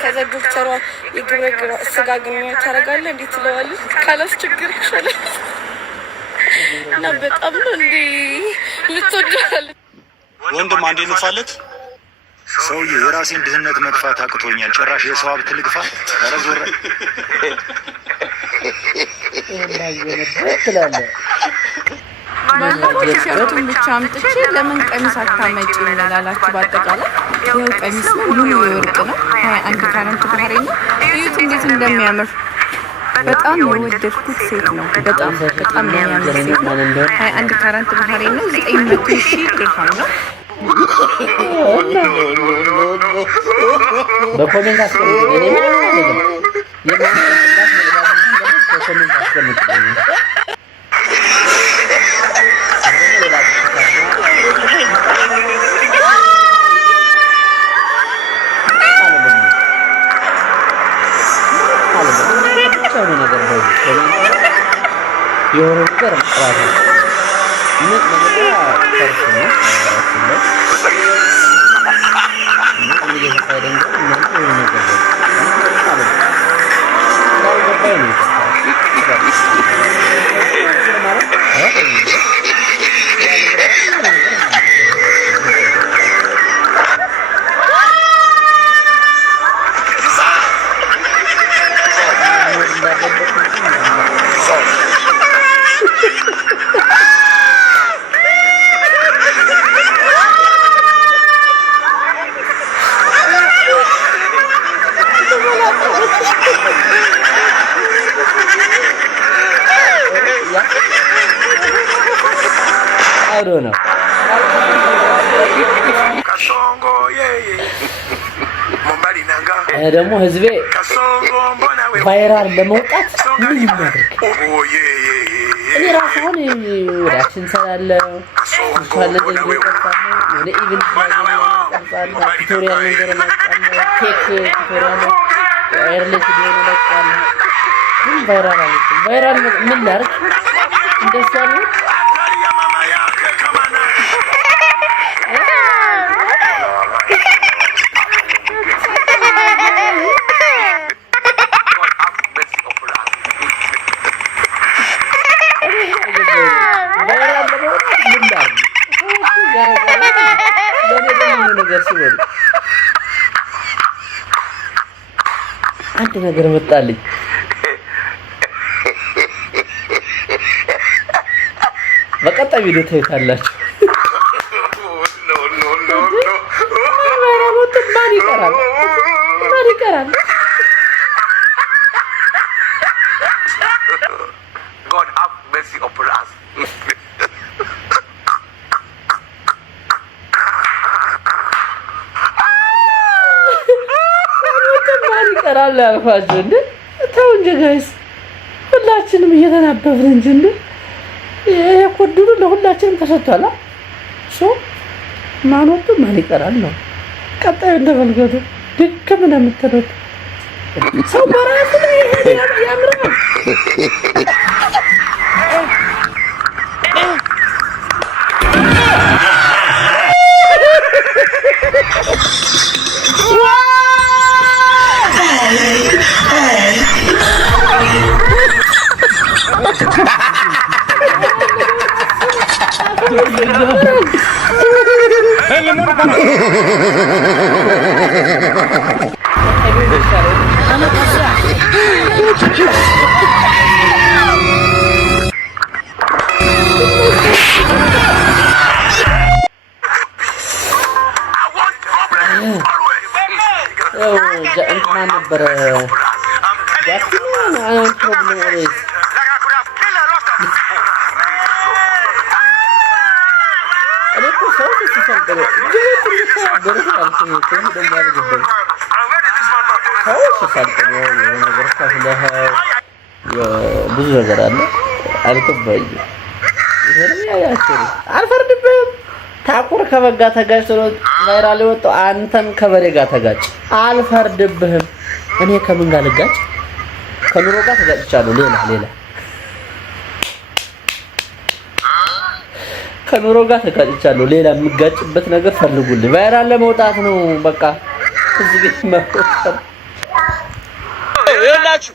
ከዛ ዶክተሯ የግብረ ስጋ ግንኙነት ታደርጋለህ እንዴት ትለዋለች ካላስቸግር ይሻላል እና በጣም ነው እንዴ ልትወዳለህ ወንድም አንዴ ልፋለት ሰውዬ የራሴን ድህነት መጥፋት አቅቶኛል ጭራሽ የሰው ሀብት ልግፋ አረዞረ ባለፈው ቲሸርቱን ብቻ አምጥቼ ለምን ቀሚስ አታመጪ እንላላችሁ በአጠቃላይ ይኸው ቀሚስ ነው ሙሉ የወርቅ ነው 21 ካራንት ባህሪ ነው እዩት እንዴት እንደሚያምር በጣም የወደድኩት ሴት ነው በጣም የሚያምር ሴት ነው 21 ካራንት ባህሪ ነው 900,000 ድርሃም ነው በኮሜንት አስቀምጡ እኔ በኮሜንት አስቀምጡ የሆነ ነገር ራሱ ምን ነገር ተርኩና I don't know. ደግሞ ህዝቤ ቫይራል ለመውጣት ምን ይማድርግ እኔ ራሱን ሪአክሽን ሰራለሁ ሶሻል ሚዲያ ወደ ኢቨንት ላይ ቱቶሪያል ነገር ማጣለ ቴክ ቱቶሪያል ኤርሌት ዲዮ ለቃለ ምን ቫይራል ምን ላርክ እንደሱ አይደል አንድ ነገር መጣልኝ በቀጣይ ቪዲዮ ታዩታላችሁ ማን ይቀራል God have mercy upon us ይቀራል አልፋችሁ እንዴ ተው እንጂ ጋይስ ሁላችንም እየተናበብን እንጂ እንዴ የኮድሩ ለሁላችንም ተሰጥቷል ሶ ማን ይቀራል ነው ቀጣዩ እንደፈልገው ድክም ነው የምትሉት ሰው በራሱ ላይ ያምራል እንትና ነበረ ያክልና ፕሮብሌም ኦልዌይስ እኮ ሰው ሲሰንቀለ ብዙ ነገር አለ አልተባየ አልፈርድብህም ታቁር ከበጋ ተጋጭቶ ቫይራል ወጣው አንተም ከበሬ ጋር ተጋጭ አልፈርድብህም እኔ ከምን ጋር ልጋጭ ከኑሮ ጋር ተጋጭቻለሁ ሌላ ከኑሮ ጋር ተጋጭቻለሁ ሌላ የምጋጭበት ነገር ፈልጉልኝ ቫይራል ለመውጣት ነው በቃ እዚህ ቤት መጥቶ ይላችሁ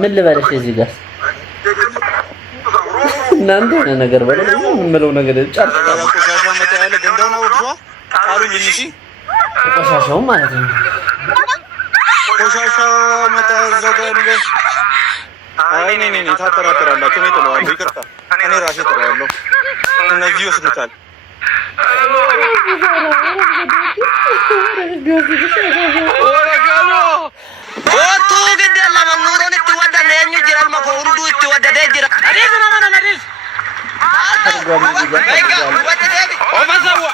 ምን ልበልሽ እዚህ ጋር እናንተ ነገር በለው የምለው ነገር ቆሻሻ መጣ ያለ ገንዳው ነው ወጥቷ ቃሉኝ እንጂ ቆሻሻው ማለት ነው ቆሻሻ መጣ ዘጋሉ አይ ነኝ ታጠራጥራላችሁ ነው ተለዋል ይቅርታ እኔ ራሴ ተለዋለሁ እነዚህ ይወስዱታል ወጡ ግደላ መምኑሮን ትወደደ የኙ ጅራል መኮሩዱ ትወደደ ጅራ አዲስ ነው ማና አዲስ ኦባሳዋ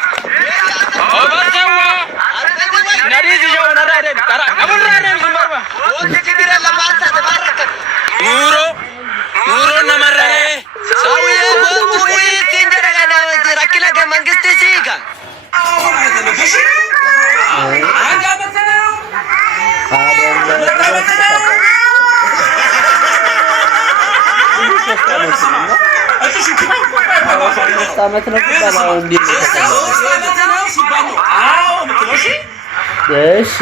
ነዲስ ጆ ነዳደ ቀራ አቡራደ ዝምባባ ወጥ ግደላ ማንሳ ተባረከ ኑሮ ነመረረ ሰውዬ ወጡ ይንደረጋና ጅራኪላ ከመንግስት ሲጋ አንድ አመት ነው አመት ነው ባላው እንዴ እሺ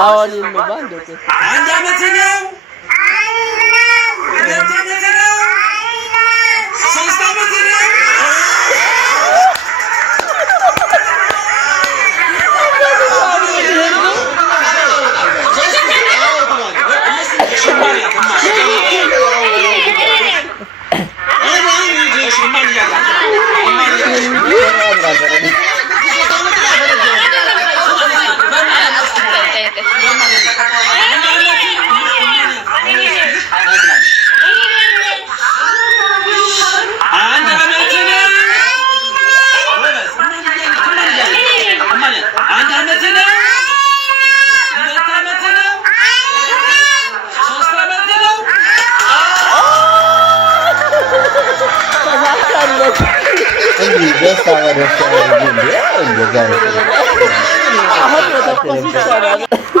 አሁን ይባል አንድ አመት ነው ሶስት አመት ነው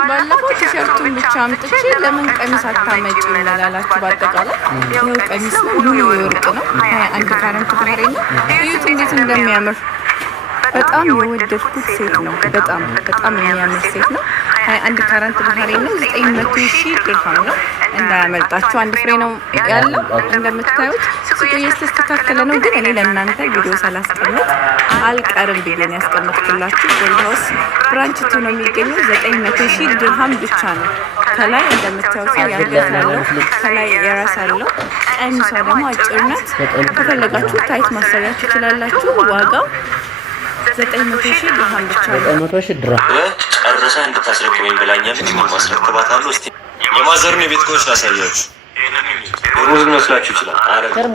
ባለፈው ቲሸርቱን ብቻ አምጥቼ ለምን ቀሚስ አታመጪ እንላላችሁ። በአጠቃላይ ይኸው ቀሚስ ነው፣ ሙሉ የወርቅ ነው። 21 ካራንት ካሬ ነው። እዩት እንዴት እንደሚያምር። በጣም የወደድኩት ሴት ነው። በጣም የሚያምር ሴት ነው። 21 ካራንት ካሬ ነው። 900,000 ድርሃም ነው። እንዳያመልጣችሁ። አንድ ፍሬ ነው ያለው እንደምታዩት። ሱቁ እየተስተካከለ ነው፣ ግን እኔ ለእናንተ ቪዲዮ ሳላስቀምጥ አልቀርም ብዬ ነው ያስቀምጥኩላችሁ። ጎልድ ሃውስ ብራንች 2 ነው የሚገኘው። 900,000 ድርሃም ብቻ ነው። ከላይ እንደምታዩት ያንገት አለው፣ ከላይ የራስ አለው። ቀሚሷ ደግሞ አጭር ናት። ከፈለጋችሁ ታይት ማሰሪያ ትችላላችሁ። ዋጋው 900,000 ድርሃም ብቻ ነው። 900,000 ድርሃም ጨርሳ እንድታስረክበኝ ብላኛለች። ማስረክባታለሁ። እስቲ የማዘርን የቤት እቃዎች ላሳያችሁ። ሩዝ ሊመስላችሁ ይችላል።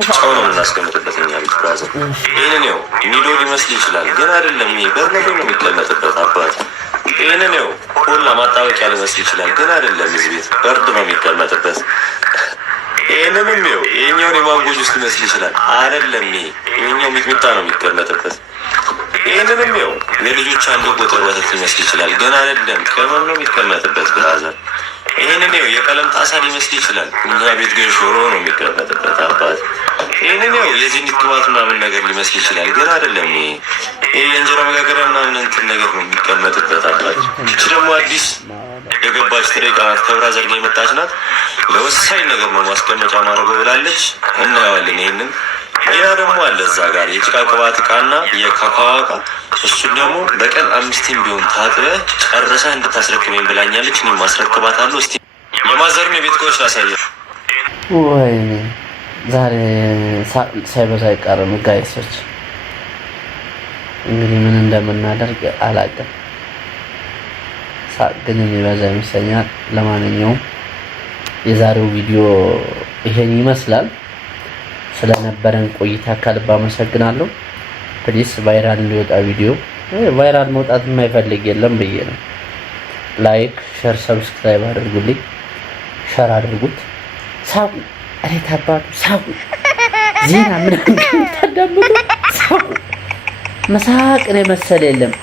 ጨው ነው የምናስቀምጥበት እኛ ቤት ብራዘር። ይህንን ያው ኒዶ ሊመስል ይችላል፣ ግን አይደለም። ይሄ በርሜል ነው የሚቀመጥበት አባት። ይህንን ያው ሁላ ማጣበቂያ ሊመስል ይችላል፣ ግን አይደለም። እዚህ ቤት በርድ ነው የሚቀመጥበት። ይህንንም ያው ይሄኛውን የማንጎ ጁስ ሊመስል ይችላል፣ አይደለም። ይሄኛው ሚጥሚጣ ነው የሚቀመጥበት። ይህንንም ያው የልጆች አንድ ቁጥር ወተት ሊመስል ይችላል፣ ግን አይደለም። ቅመም ነው የሚቀመጥበት ብራዘር። ይህንን ያው የቀለም ጣሳ ሊመስል ይችላል፣ እኛ ቤት ግን ሾሮ ነው የሚቀመጥበት አባት። ይህንን ያው የዚኒት ቅባት ምናምን ነገር ሊመስል ይችላል፣ ግን አይደለም። ይሄ የእንጀራ መጋገሪያ ምናምን እንትን ነገር ነው የሚቀመጥበት አባት። እቺ ደግሞ አዲስ የገባች ጥሬ ዕቃ ናት፣ ከብራዘር ጋር የመጣች ናት። ለወሳኝ ነገር ነው ማስቀመጫ ማድረገው ብላለች። እናየዋለን ይህንን። ሌላ ደግሞ አለ እዛ ጋር የጭቃ ቅባት ዕቃና የካካዋ ዕቃ። እሱን ደግሞ በቀን 5 ቢሆን ታጥበህ ጨርሰህ እንድታስረክበኝ ብላኛለች። እኔ ማስረክባታለሁ። እስቲ የማዘርን የቤት እቃዎች ላሳያችሁ። ወይኔ ዛሬ ሳይበዛ አይቀርም ጋይሶች። እንግዲህ ምን እንደምናደርግ አላውቅም። ሳቅ ግን የሚበዛ ይመስለኛል። ለማንኛውም የዛሬው ቪዲዮ ይሄን ይመስላል። ስለነበረን ቆይታ ከልብ አመሰግናለሁ። ፕሊስ ቫይራል እንዲወጣ ቪዲዮ ቫይራል መውጣት የማይፈልግ የለም ብዬ ነው። ላይክ፣ ሼር፣ ሰብስክራይብ አድርጉልኝ። ሼር አድርጉት። ሳቁ። አሬ ታባቱ ሳቁ። ዜና ምናምን ታዳምጡ። ሳቁ። መሳቅን የመሰለ የለም።